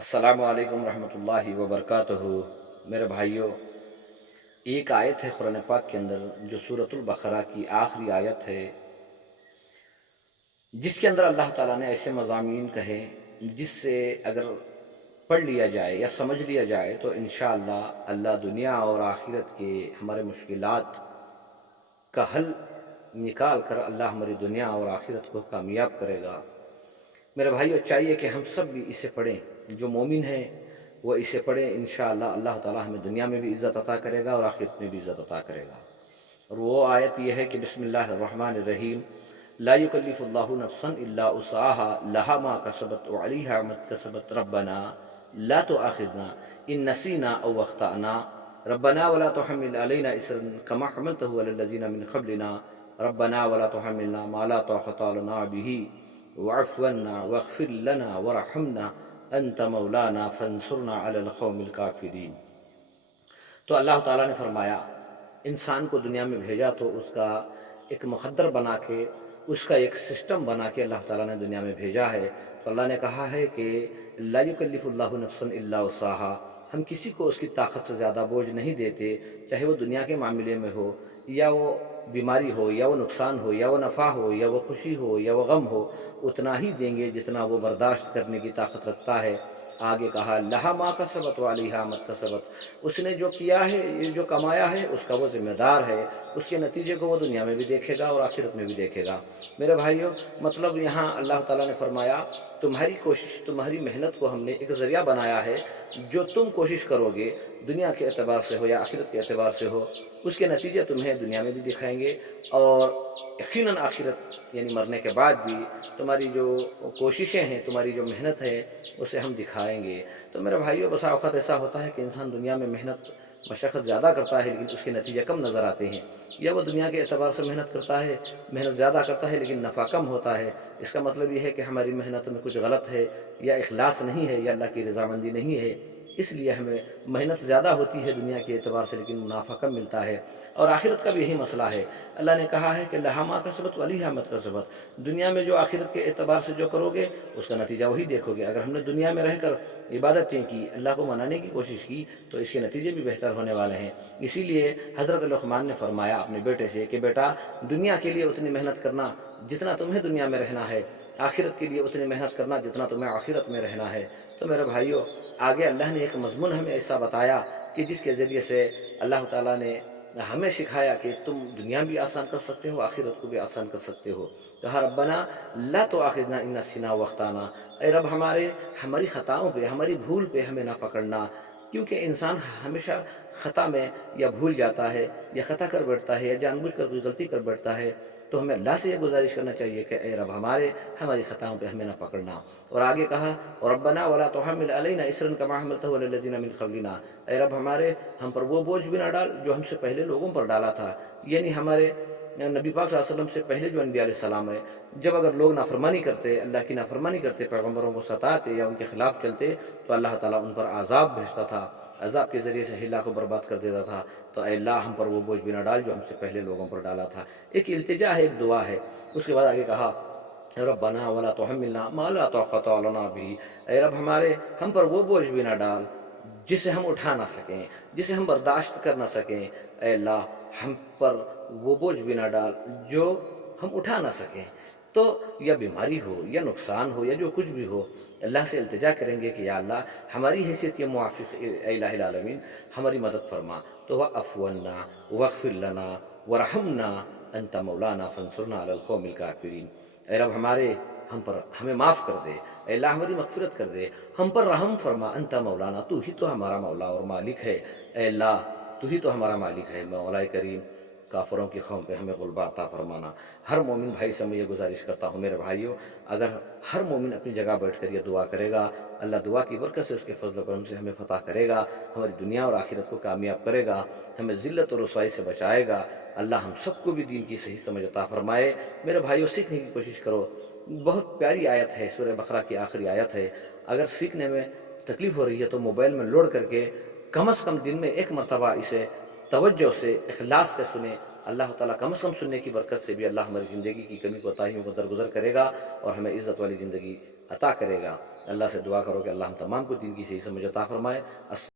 السلام علیکم ورحمۃ اللہ وبرکاتہ۔ میرے بھائیوں، ایک آیت ہے قرآن پاک کے اندر جو سورۃ البقرہ کی آخری آیت ہے، جس کے اندر اللہ تعالیٰ نے ایسے مضامین کہے جس سے اگر پڑھ لیا جائے یا سمجھ لیا جائے تو انشاءاللہ اللہ دنیا اور آخرت کے ہمارے مشکلات کا حل نکال کر اللہ ہماری دنیا اور آخرت کو کامیاب کرے گا۔ میرے بھائیو، چاہیے کہ ہم سب بھی اسے پڑھیں، جو مومن ہیں وہ اسے پڑھیں، انشاءاللہ اللہ تعالیٰ ہمیں دنیا میں بھی عزت عطا کرے گا اور آخرت میں بھی عزت عطا کرے گا۔ اور وہ آیت یہ ہے کہ بسم اللہ الرحمن الرحیم، لا یکلف اللہ نفسا الا وسعها لها ما کسبت وعلیہا ما اکتسبت ربنا لا تؤاخذنا ان نسینا او اخطأنا ربنا ولا تحمل علینا اسرا كما حملته على الذین من قبلنا ربنا ولا تحملنا ما لا طاقة لنا به واعف عنا واغفر لنا وارحمنا انت مولانا فانصرنا علی القوم الکافرین۔ تو اللہ تعالیٰ نے فرمایا انسان کو دنیا میں بھیجا تو اس کا ایک مقدر بنا کے، اس کا ایک سسٹم بنا کے اللہ تعالیٰ نے دنیا میں بھیجا ہے۔ تو اللہ نے کہا ہے کہ لا یکلف اللہ نفسا الا وسعها، ہم کسی کو اس کی طاقت سے زیادہ بوجھ نہیں دیتے، چاہے وہ دنیا کے معاملے میں ہو، یا وہ بیماری ہو، یا وہ نقصان ہو، یا وہ نفع ہو، یا وہ خوشی ہو، یا وہ غم ہو، اتنا ہی دیں گے جتنا وہ برداشت کرنے کی طاقت رکھتا ہے۔ آگے کہا لہا ما کسبت وعلیہا ما اکتسبت، اس نے جو کیا ہے، یہ جو کمایا ہے، اس کا وہ ذمہ دار ہے، اس کے نتیجے کو وہ دنیا میں بھی دیکھے گا اور آخرت میں بھی دیکھے گا۔ میرے بھائیوں، مطلب یہاں اللہ تعالیٰ نے فرمایا تمہاری کوشش، تمہاری محنت کو ہم نے ایک ذریعہ بنایا ہے، جو تم کوشش کرو گے دنیا کے اعتبار سے ہو یا آخرت کے اعتبار سے ہو، اس کے نتیجے تمہیں دنیا میں بھی دکھائیں گے، اور یقیناً آخرت یعنی مرنے کے بعد بھی تمہاری جو کوششیں ہیں، تمہاری جو محنت ہے، اسے ہم دکھائیں گے۔ تو میرے بھائیوں، بسا اوقات ایسا ہوتا ہے کہ انسان دنیا میں محنت مشقت زیادہ کرتا ہے لیکن اس کے نتیجے کم نظر آتے ہیں، یا وہ دنیا کے اعتبار سے محنت کرتا ہے، محنت زیادہ کرتا ہے لیکن نفع کم ہوتا ہے۔ اس کا مطلب یہ ہے کہ ہماری محنت میں کچھ غلط ہے، یا اخلاص نہیں ہے، یا اللہ کی رضامندی نہیں ہے، اس لیے ہمیں محنت زیادہ ہوتی ہے دنیا کے اعتبار سے لیکن منافع کم ملتا ہے۔ اور آخرت کا بھی یہی مسئلہ ہے۔ اللہ نے کہا ہے کہ لہا ما کسبت وعلیہا ما اکتسبت، دنیا میں جو آخرت کے اعتبار سے جو کرو گے اس کا نتیجہ وہی دیکھو گے۔ اگر ہم نے دنیا میں رہ کر عبادتیں کی، اللہ کو منانے کی کوشش کی، تو اس کے نتیجے بھی بہتر ہونے والے ہیں۔ اسی لیے حضرت لقمان نے فرمایا اپنے بیٹے سے کہ بیٹا، دنیا کے لیے اتنی محنت کرنا جتنا تمہیں دنیا میں رہنا ہے، آخرت کے لیے اتنی محنت کرنا جتنا تمہیں آخرت میں رہنا ہے۔ تو میرے بھائیوں، آگے اللہ نے ایک مضمون ہمیں ایسا بتایا کہ جس کے ذریعے سے اللہ تعالیٰ نے ہمیں سکھایا کہ تم دنیا بھی آسان کر سکتے ہو، آخرت کو بھی آسان کر سکتے ہو۔ کہا ربنا لا تؤاخذنا ان نسینا واخطانا، اے رب ہمارے، ہماری خطاؤں پہ، ہماری بھول پہ ہمیں نہ پکڑنا، کیونکہ انسان ہمیشہ خطا میں یا بھول جاتا ہے، یا خطا کر بیٹھتا ہے، یا جان بوجھ کر کوئی غلطی کر بیٹھتا ہے۔ تو ہمیں اللہ سے یہ گزارش کرنا چاہیے کہ اے رب ہماری خطاؤں پہ ہمیں نہ پکڑنا۔ اور آگے کہا ربنا ولا تحمل علینا اسرا كما حملته على الذين من قبلنا، اے رب ہم پر وہ بوجھ بھی نہ ڈال جو ہم سے پہلے لوگوں پر ڈالا تھا، یعنی ہمارے نبی پاک صلی اللہ علیہ وسلم سے پہلے جو انبیاء علیہ السلام ہے، جب اگر لوگ نافرمانی کرتے، اللہ کی نافرمانی کرتے، پیغمبروں کو ستاتے یا ان کے خلاف چلتے، تو اللہ تعالیٰ ان پر عذاب بھیجتا تھا، عذاب کے ذریعے سے ہلاک کو برباد کر دیتا تھا۔ تو اے اللہ ہم پر وہ بوجھ بھی نہ ڈال جو ہم سے پہلے لوگوں پر ڈالا تھا۔ ایک التجا ہے، ایک دعا ہے۔ اس کے بعد آگے کہا ربنا ولا تحملنا ما لا طاقة لنا به، اے رب ہم پر وہ بوجھ بھی نہ ڈال جسے ہم اٹھا نہ سکیں، جسے ہم برداشت کر نہ سکیں۔ اے اللہ ہم پر وہ بوجھ بھی نہ ڈال جو ہم اٹھا نہ سکیں۔ تو یا بیماری ہو، یا نقصان ہو، یا جو کچھ بھی ہو، اللہ سے التجا کریں گے کہ یا اللہ ہماری حیثیت کے موافق اے الہ العالمین ہماری مدد فرما۔ تو وَاعْفُ عَنَّا وَاغْفِرْ لَنَا وَارْحَمْنَا أَنْتَ مَوْلَانَا فَانصُرْنَا عَلَى الْقَوْمِ الْكَافِرِينَ، اے رب ہمیں معاف کر دے، اے اللہ ہماری مغفرت کر دے، ہم پر رحم فرما، انت مولانا، تو ہی تو ہمارا مولا اور مالک ہے، اے اللہ تو ہی تو ہمارا مالک ہے۔ مولا کریم، کافروں کی قوم پہ ہمیں غلبہ عطا فرمانا۔ ہر مومن بھائی سے میں یہ گزارش کرتا ہوں میرے بھائیوں، اگر ہر مومن اپنی جگہ بیٹھ کر یہ دعا کرے گا، اللہ دعا کی برکت سے، اس کے فضل و کرم سے ہمیں فتح کرے گا، ہماری دنیا اور آخرت کو کامیاب کرے گا، ہمیں ذلت اور رسوائی سے بچائے گا۔ اللہ ہم سب کو بھی دین کی صحیح سمجھ عطا فرمائے۔ میرے بھائیوں، سیکھنے کی کوشش کرو، بہت پیاری آیت ہے، سورہ بقرہ کی آخری آیت ہے۔ اگر سیکھنے میں تکلیف ہو رہی ہے تو موبائل میں لوڈ کر کے کم از کم دن میں ایک مرتبہ اسے توجہ سے، اخلاص سے سنیں، اللہ تعالیٰ کم از کم سننے کی برکت سے بھی اللہ ہماری زندگی کی کمی کوتاہیوں کو درگزر کرے گا اور ہمیں عزت والی زندگی عطا کرے گا۔ اللہ سے دعا کرو کہ اللہ ہم تمام کو دین کی صحیح سمجھ عطا فرمائے۔